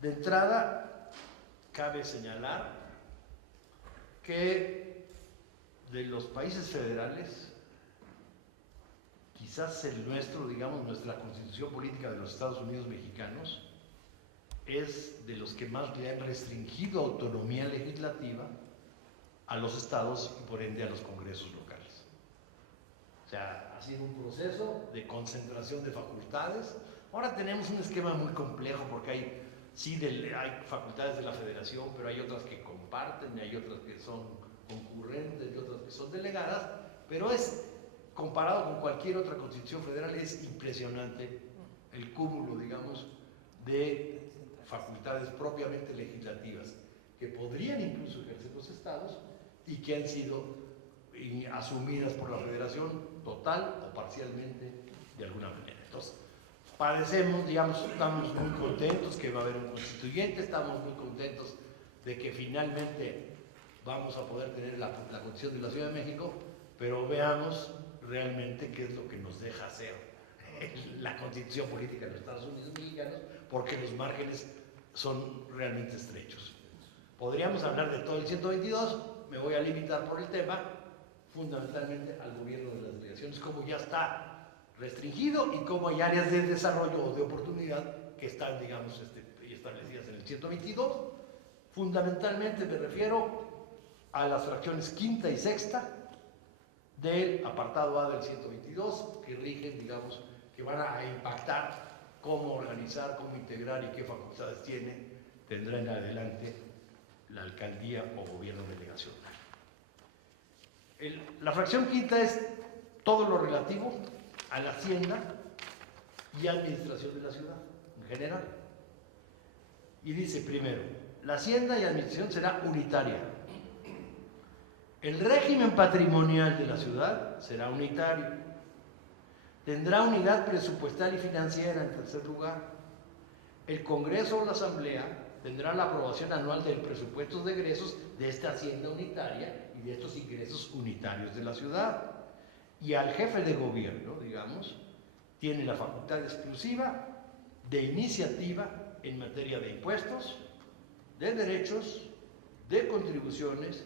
De entrada, cabe señalar que de los países federales, quizás el nuestro, digamos, nuestra constitución política de los Estados Unidos mexicanos, es de los que más le han restringido autonomía legislativa a los estados y por ende a los congresos locales. O sea, ha sido un proceso de concentración de facultades. Ahora tenemos un esquema muy complejo porque hay facultades de la federación, pero hay otras que comparten, y hay otras que son concurrentes, y otras que son delegadas, pero comparado con cualquier otra constitución federal, es impresionante el cúmulo, digamos, de facultades propiamente legislativas que podrían incluso ejercer los estados y que han sido asumidas por la federación total o parcialmente de alguna manera. Entonces, padecemos, digamos, estamos muy contentos que va a haber un constituyente, estamos muy contentos de que finalmente vamos a poder tener la constitución de la Ciudad de México, pero veamos realmente qué es lo que nos deja hacer la constitución política de los Estados Unidos mexicanos, porque los márgenes son realmente estrechos. Podríamos hablar de todo el 122, me voy a limitar por el tema, fundamentalmente al gobierno de las delegaciones, como ya está restringido y como hay áreas de desarrollo o de oportunidad que están, digamos, establecidas en el 122. Fundamentalmente me refiero a las fracciones quinta y sexta del apartado A del 122, que rigen, digamos, que van a impactar cómo organizar, cómo integrar y qué facultades tendrá en adelante la alcaldía o gobierno delegacional. La fracción quinta es todo lo relativo a la hacienda y administración de la ciudad en general. Y dice primero, la hacienda y administración será unitaria. El régimen patrimonial de la ciudad será unitario. Tendrá unidad presupuestal y financiera en tercer lugar. El Congreso o la Asamblea tendrá la aprobación anual del presupuesto de egresos de esta hacienda unitaria y de estos ingresos unitarios de la ciudad. Y al jefe de gobierno, digamos, tiene la facultad exclusiva de iniciativa en materia de impuestos, de derechos, de contribuciones,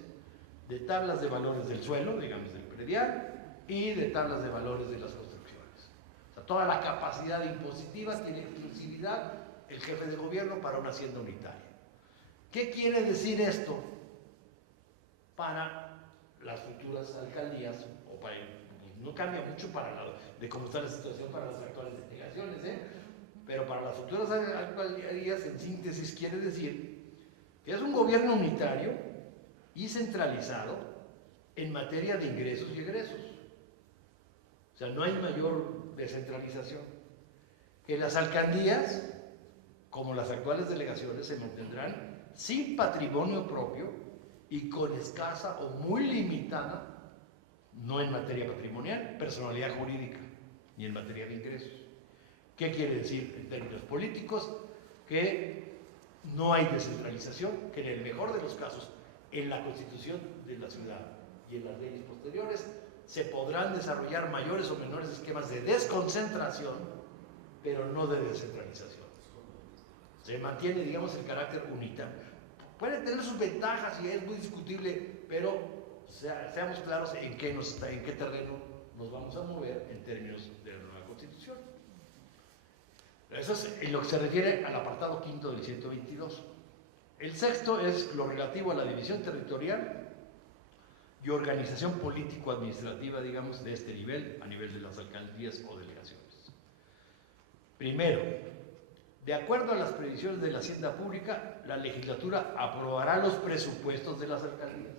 de tablas de valores del suelo, digamos del predial, y de tablas de valores de las construcciones. O sea, toda la capacidad impositiva tiene exclusividad el jefe de gobierno para una hacienda unitaria. ¿Qué quiere decir esto para las futuras alcaldías? No cambia mucho de cómo está la situación para las actuales delegaciones, pero para las futuras alcaldías, en síntesis, quiere decir que es un gobierno unitario y centralizado en materia de ingresos y egresos. O sea, no hay mayor descentralización. Que las alcaldías, como las actuales delegaciones, se mantendrán sin patrimonio propio y con escasa o muy limitada, no en materia patrimonial, personalidad jurídica, ni en materia de ingresos. ¿Qué quiere decir en términos políticos? Que no hay descentralización, que en el mejor de los casos, en la Constitución de la ciudad y en las leyes posteriores, se podrán desarrollar mayores o menores esquemas de desconcentración, pero no de descentralización. Se mantiene, digamos, el carácter unitario. Puede tener sus ventajas y es muy discutible, pero seamos claros en qué terreno nos vamos a mover en términos de la nueva Constitución. Eso es en lo que se refiere al apartado quinto del 122. El sexto es lo relativo a la división territorial y organización político-administrativa, digamos, de este nivel, a nivel de las alcaldías o delegaciones. Primero, de acuerdo a las previsiones de la Hacienda Pública, la legislatura aprobará los presupuestos de las alcaldías.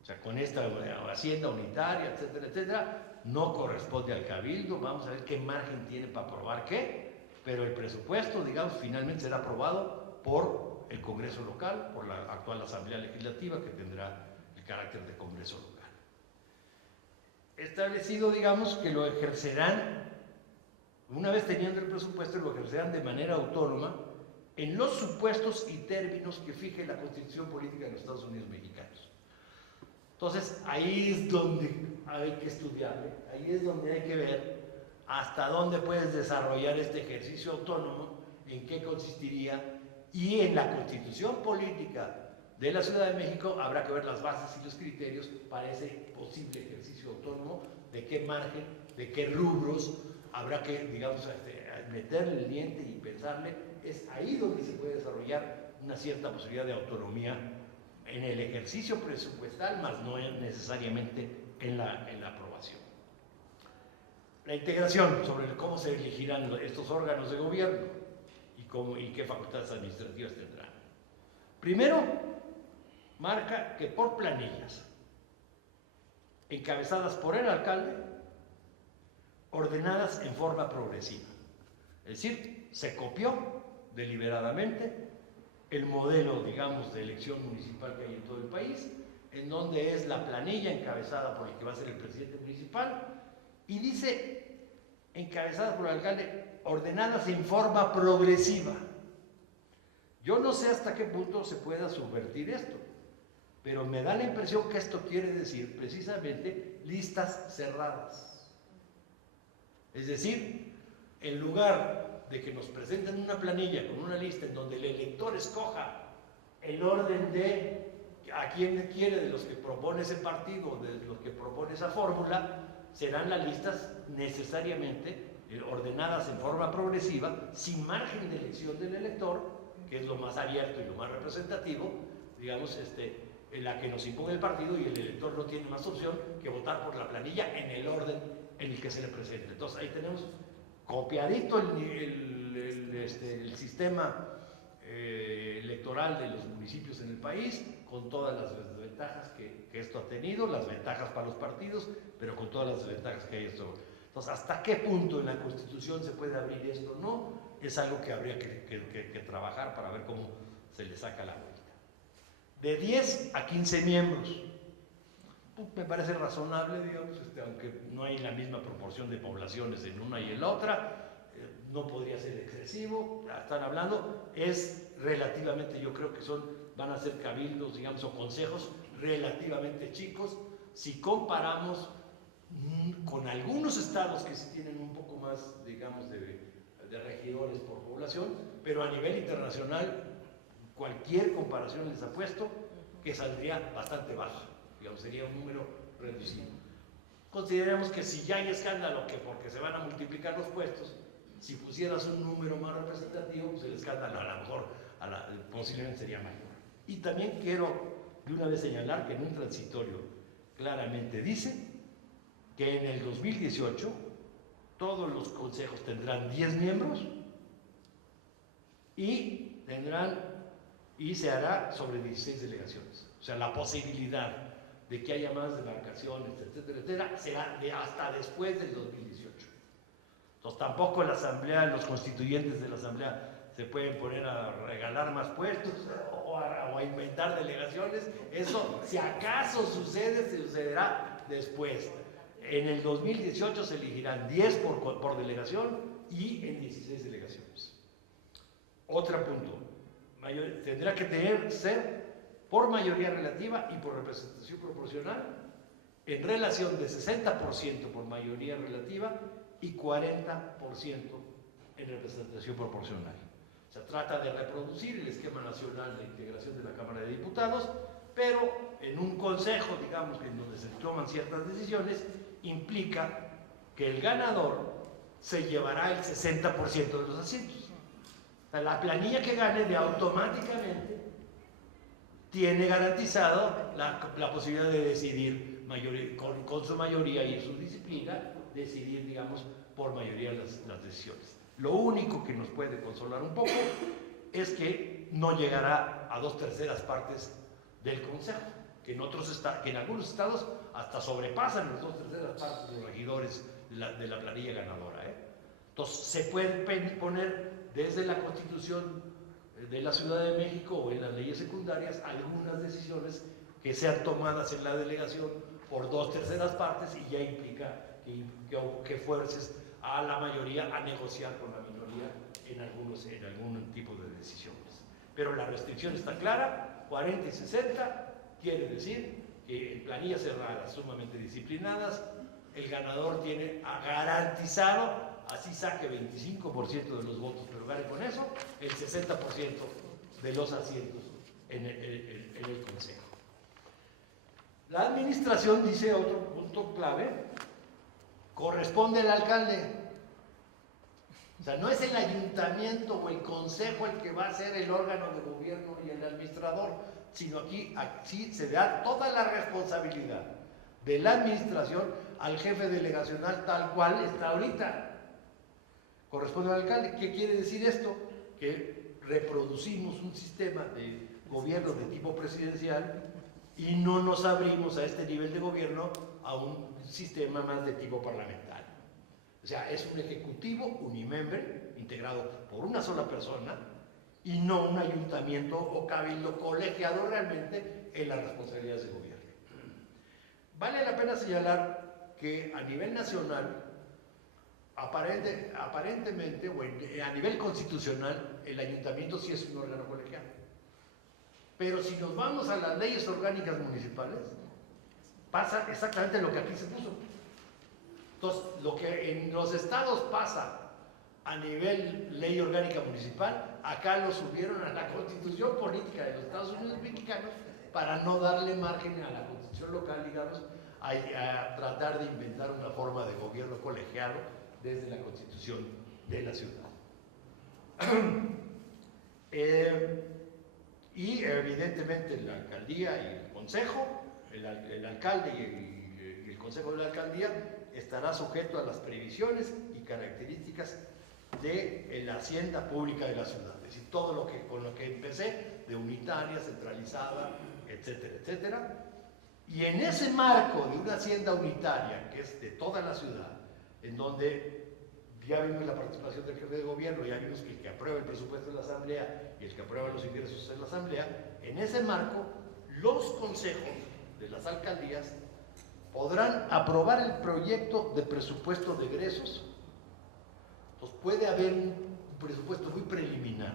O sea, con esta hacienda unitaria, etcétera, etcétera, no corresponde al cabildo. Vamos a ver qué margen tiene para aprobar qué, pero el presupuesto, digamos, finalmente será aprobado por el Congreso local, por la actual Asamblea Legislativa, que tendrá el carácter de Congreso local. Establecido, digamos, que lo ejercerán, una vez teniendo el presupuesto, lo ejercerán de manera autónoma en los supuestos y términos que fije la Constitución Política de los Estados Unidos mexicanos. Entonces, ahí es donde hay que estudiarle, ahí es donde hay que ver hasta dónde puedes desarrollar este ejercicio autónomo en qué consistiría, y en la constitución política de la Ciudad de México habrá que ver las bases y los criterios para ese posible ejercicio autónomo, de qué margen, de qué rubros habrá que, digamos, meterle el diente y pensarle. Es ahí donde se puede desarrollar una cierta posibilidad de autonomía en el ejercicio presupuestal, más no necesariamente en la aprobación. La integración sobre cómo se elegirán estos órganos de gobierno y qué facultades administrativas tendrán. Primero, marca que por planillas, encabezadas por el alcalde, ordenadas en forma progresiva. Es decir, se copió deliberadamente el modelo, digamos, de elección municipal que hay en todo el país, en donde es la planilla encabezada por el que va a ser el presidente municipal, y dice, encabezadas por el alcalde, ordenadas en forma progresiva. Yo no sé hasta qué punto se pueda subvertir esto, pero me da la impresión que esto quiere decir precisamente listas cerradas. Es decir, en lugar de que nos presenten una planilla con una lista en donde el elector escoja el orden de a quién quiere de los que propone ese partido, de los que propone esa fórmula, serán las listas necesariamente ordenadas en forma progresiva, sin margen de elección del elector, que es lo más abierto y lo más representativo, digamos, en la que nos impone el partido, y el elector no tiene más opción que votar por la planilla en el orden en el que se le presenta. Entonces ahí tenemos copiadito el sistema electoral de los municipios en el país, con todas las desventajas que esto ha tenido, las ventajas para los partidos, pero con todas las desventajas que hay esto. Entonces, ¿hasta qué punto en la Constitución se puede abrir esto? No, es algo que habría que trabajar para ver cómo se le saca la vuelta. De 10 a 15 miembros, pues me parece razonable, digamos, aunque no hay la misma proporción de poblaciones en una y en la otra, no podría ser excesivo. Están hablando, es relativamente, yo creo que van a ser cabildos, digamos, o consejos relativamente chicos, si comparamos con algunos estados que sí tienen un poco más, digamos, de regidores por población, pero a nivel internacional cualquier comparación les apuesto que saldría bastante baja, digamos, sería un número reducido. Consideremos que si ya hay escándalo, que porque se van a multiplicar los puestos, si pusieras un número más representativo, pues el escándalo a lo mejor posiblemente sería mayor. Y también quiero de una vez señalar que en un transitorio claramente dice que en el 2018 todos los consejos tendrán 10 miembros y se hará sobre 16 delegaciones. O sea, la posibilidad de que haya más demarcaciones, etcétera, etcétera, será hasta después del 2018. Entonces, tampoco la Asamblea, los constituyentes de la Asamblea se pueden poner a regalar más puestos o a inventar delegaciones. Eso, si acaso sucede, se sucederá después. En el 2018 se elegirán 10 por delegación y en 16 delegaciones. Otro punto, tendrá que ser por mayoría relativa y por representación proporcional, en relación de 60% por mayoría relativa y 40% en representación proporcional. Se trata de reproducir el esquema nacional de integración de la Cámara de Diputados, pero en un consejo, digamos, en donde se toman ciertas decisiones, implica que el ganador se llevará el 60% de los asientos. O sea, la planilla que gane automáticamente tiene garantizado la posibilidad de decidir con su mayoría y en su disciplina, decidir, digamos, por mayoría las decisiones. Lo único que nos puede consolar un poco es que no llegará a 2/3 partes del Consejo, que en algunos estados hasta sobrepasan las 2/3 partes de los regidores de la planilla ganadora. Entonces, se puede poner desde la Constitución de la Ciudad de México o en las leyes secundarias algunas decisiones que sean tomadas en la delegación por 2/3 partes, y ya implica que fuerces a la mayoría a negociar con la minoría en algún tipo de decisiones. Pero la restricción está clara: 40 y 60 quiere decir que en planillas cerradas, sumamente disciplinadas, el ganador tiene garantizado, así saque 25% de los votos, pero gane con eso, el 60% de los asientos en el Consejo. La administración, dice otro punto clave, corresponde al alcalde. O sea, no es el ayuntamiento o el consejo el que va a ser el órgano de gobierno y el administrador, sino aquí se da toda la responsabilidad de la administración al jefe delegacional tal cual está ahorita. Corresponde al alcalde. ¿Qué quiere decir esto? Que reproducimos un sistema de gobierno de tipo presidencial y no nos abrimos a este nivel de gobierno a un sistema más de tipo parlamentario. O sea, es un ejecutivo unimembre, integrado por una sola persona, y no un ayuntamiento o cabildo colegiado realmente en las responsabilidades de gobierno. Vale la pena señalar que a nivel nacional, aparentemente, o a nivel constitucional, el ayuntamiento sí es un órgano colegiado. Pero si nos vamos a las leyes orgánicas municipales, pasa exactamente lo que aquí se puso. Entonces, lo que en los estados pasa a nivel ley orgánica municipal, acá lo subieron a la Constitución Política de los Estados Unidos Mexicanos para no darle margen a la Constitución local, digamos, a tratar de inventar una forma de gobierno colegiado desde la Constitución de la ciudad. Y evidentemente la alcaldía y el consejo, el alcalde y el consejo de la alcaldía estará sujeto a las previsiones y características de la hacienda pública de la ciudad, es decir, todo lo que, con lo que empecé, de unitaria, centralizada, etcétera, etcétera. Y en ese marco de una hacienda unitaria, que es de toda la ciudad, en donde ya vimos la participación del jefe de gobierno, ya vimos que el que aprueba el presupuesto de la asamblea y el que aprueba los ingresos en la asamblea, en ese marco, los consejos de las alcaldías podrán aprobar el proyecto de presupuesto de egresos. Entonces puede haber un presupuesto muy preliminar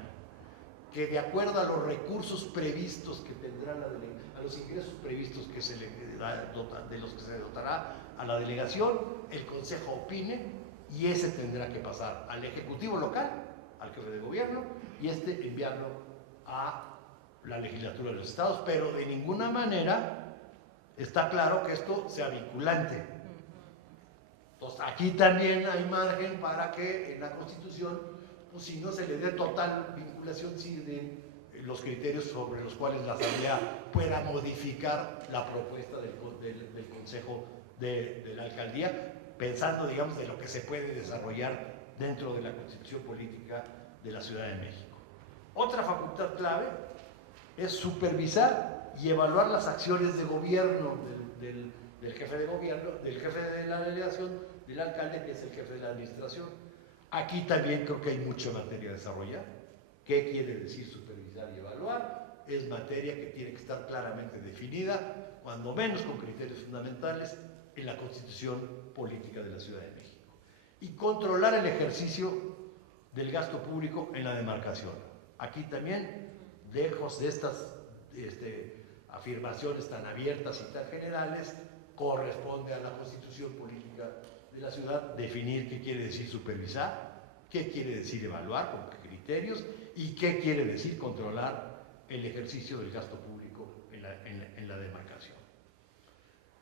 que, de acuerdo a los recursos previstos que tendrá a los ingresos previstos que se le de los que se dotará a la delegación, el consejo opine, y ese tendrá que pasar al ejecutivo local, al jefe de gobierno, y enviarlo a la legislatura de los estados, pero de ninguna manera está claro que esto sea vinculante. Entonces, aquí también hay margen para que en la Constitución, pues si no se le dé total vinculación, sí de los criterios sobre los cuales la Asamblea pueda modificar la propuesta del Consejo de la Alcaldía, pensando, digamos, de lo que se puede desarrollar dentro de la Constitución Política de la Ciudad de México. Otra facultad clave es supervisar y evaluar las acciones de gobierno del jefe de gobierno, del jefe de la delegación, del alcalde, que es el jefe de la administración. Aquí también creo que hay mucha materia a desarrollar. ¿Qué quiere decir supervisar y evaluar? Es materia que tiene que estar claramente definida, cuando menos con criterios fundamentales, en la Constitución Política de la Ciudad de México. Y controlar el ejercicio del gasto público en la demarcación. Aquí también, lejos de estas afirmaciones tan abiertas y tan generales, corresponde a la Constitución Política de la ciudad definir qué quiere decir supervisar, qué quiere decir evaluar, con qué criterios, y qué quiere decir controlar el ejercicio del gasto público en la demarcación.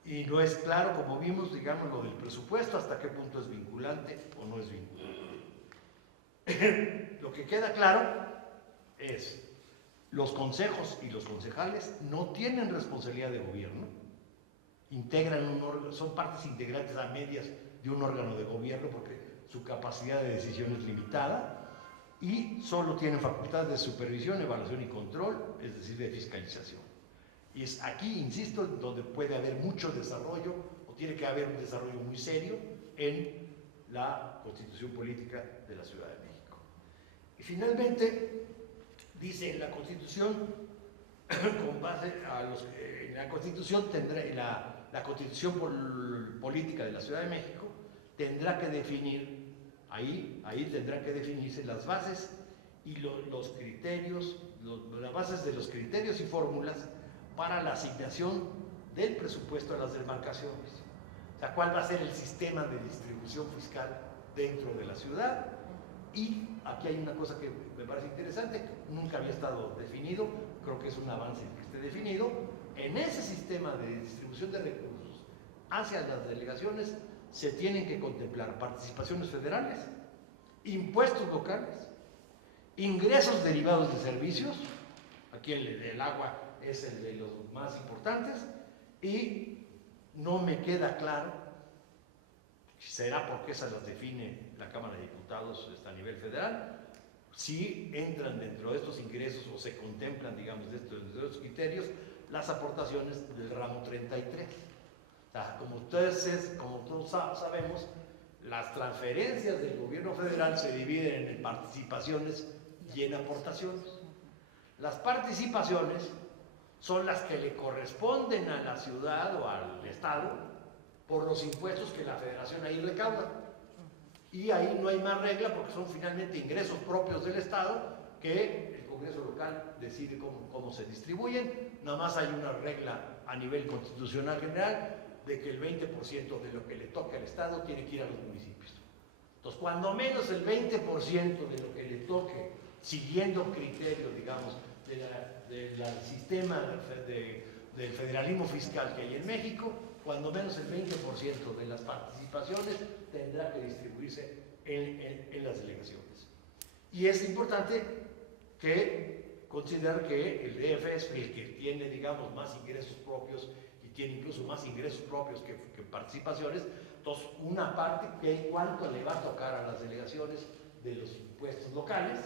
Y no es claro, como vimos, digamos, lo del presupuesto, hasta qué punto es vinculante o no es vinculante. Lo que queda claro es: los consejos y los concejales no tienen responsabilidad de gobierno, son partes integrantes a medias de un órgano de gobierno porque su capacidad de decisión es limitada, y solo tienen facultades de supervisión, evaluación y control, es decir, de fiscalización. Y es aquí, insisto, donde puede haber mucho desarrollo, o tiene que haber un desarrollo muy serio en la Constitución Política de la Ciudad de México. Y finalmente, dice en la Constitución, con base a en la Constitución la Constitución Política de la Ciudad de México tendrá que definir, ahí tendrán que definirse las bases y los criterios, las bases de los criterios y fórmulas para la asignación del presupuesto a las demarcaciones. O sea, cuál va a ser el sistema de distribución fiscal dentro de la ciudad. Y aquí hay una cosa que me parece interesante, que nunca había estado definido, creo que es un avance que esté definido. En ese sistema de distribución de recursos hacia las delegaciones se tienen que contemplar participaciones federales, impuestos locales, ingresos derivados de servicios, aquí el del agua es el de los más importantes, y no me queda claro, será porque esas las define la Cámara de Diputados a nivel federal, si entran dentro de estos ingresos o se contemplan, digamos, dentro de estos criterios, las aportaciones del ramo 33. O sea, como todos sabemos, las transferencias del gobierno federal se dividen en participaciones y en aportaciones. Las participaciones son las que le corresponden a la ciudad o al estado por los impuestos que la federación ahí recauda. Y ahí no hay más regla porque son finalmente ingresos propios del estado que el Congreso local decide cómo se distribuyen. Nada más hay una regla a nivel constitucional general de que el 20% de lo que le toca al estado tiene que ir a los municipios. Entonces, cuando menos el 20% de lo que le toque, siguiendo criterios, digamos, del sistema del federalismo fiscal que hay en México, cuando menos el 20% de las participaciones tendrá que distribuirse en las delegaciones. Y es importante que considerar que el DF es el que tiene, digamos, más ingresos propios y tiene incluso más ingresos propios que participaciones. Entonces, una parte, que cuánto le va a tocar a las delegaciones de los impuestos locales,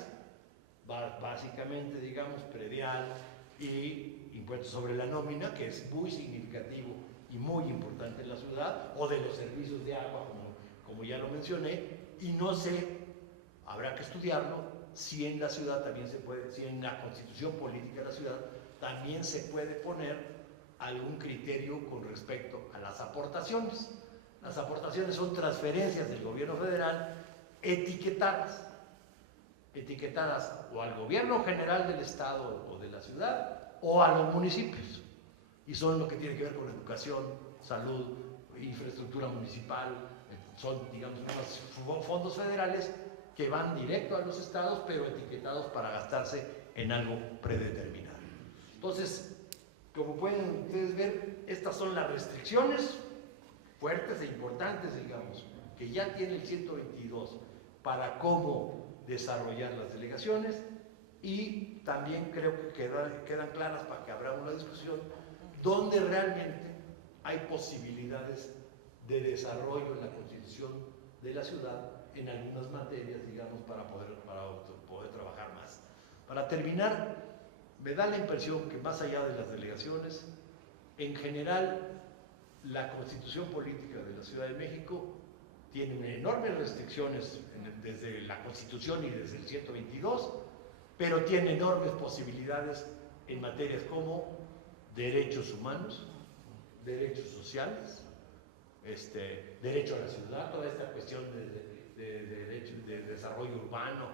básicamente, digamos, predial y impuestos sobre la nómina, que es muy significativo y muy importante en la ciudad, o de los servicios de agua, como ya lo mencioné, y no sé, habrá que estudiarlo, si en la ciudad también se puede, si en la constitución política de la ciudad también se puede poner algún criterio con respecto a las aportaciones. Las aportaciones son transferencias del gobierno federal etiquetadas o al gobierno general del estado o de la ciudad o a los municipios, y son lo que tiene que ver con educación, salud, infraestructura municipal. Son, digamos, unos fondos federales que van directo a los estados, pero etiquetados para gastarse en algo predeterminado. Entonces, como pueden ustedes ver, estas son las restricciones fuertes e importantes, digamos, que ya tiene el 122 para cómo desarrollar las delegaciones, y también creo que quedan claras, para que abramos la discusión, donde realmente hay posibilidades de desarrollo en la constitución de la ciudad en algunas materias, digamos, para poder trabajar más. Para terminar, me da la impresión que más allá de las delegaciones, en general, la constitución política de la Ciudad de México tiene enormes restricciones desde la Constitución y desde el 122, pero tiene enormes posibilidades en materias como derechos humanos, derechos sociales, derecho a la ciudad, toda esta cuestión de desarrollo urbano,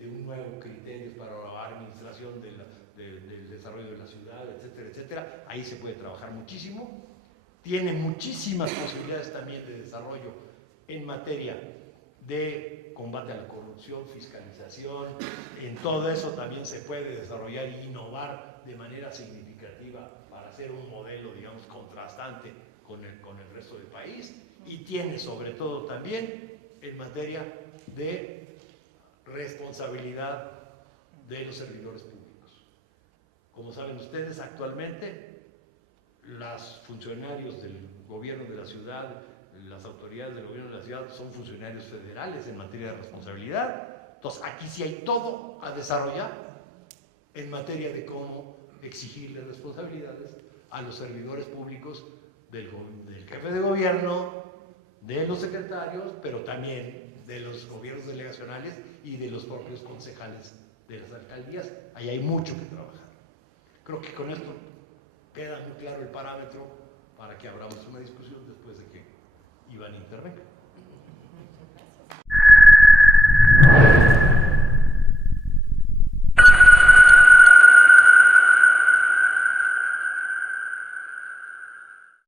de un nuevo criterio para la administración del desarrollo de la ciudad, etcétera, etcétera. Ahí se puede trabajar muchísimo. Tiene muchísimas posibilidades también de desarrollo en materia de combate a la corrupción, fiscalización. En todo eso también se puede desarrollar e innovar de manera significativa para hacer un modelo, digamos, contrastante con el resto del país. Y tiene sobre todo también en materia de responsabilidad de los servidores públicos. Como saben ustedes, actualmente los funcionarios del gobierno de la ciudad, las autoridades del gobierno de la ciudad son funcionarios federales en materia de responsabilidad. Entonces, aquí sí hay todo a desarrollar en materia de cómo exigirle responsabilidades a los servidores públicos del jefe de gobierno, de los secretarios, pero también de los gobiernos delegacionales y de los propios concejales de las alcaldías. Ahí hay mucho que trabajar. Creo que con esto queda muy claro el parámetro para que abramos una discusión después de que Iván intervenga.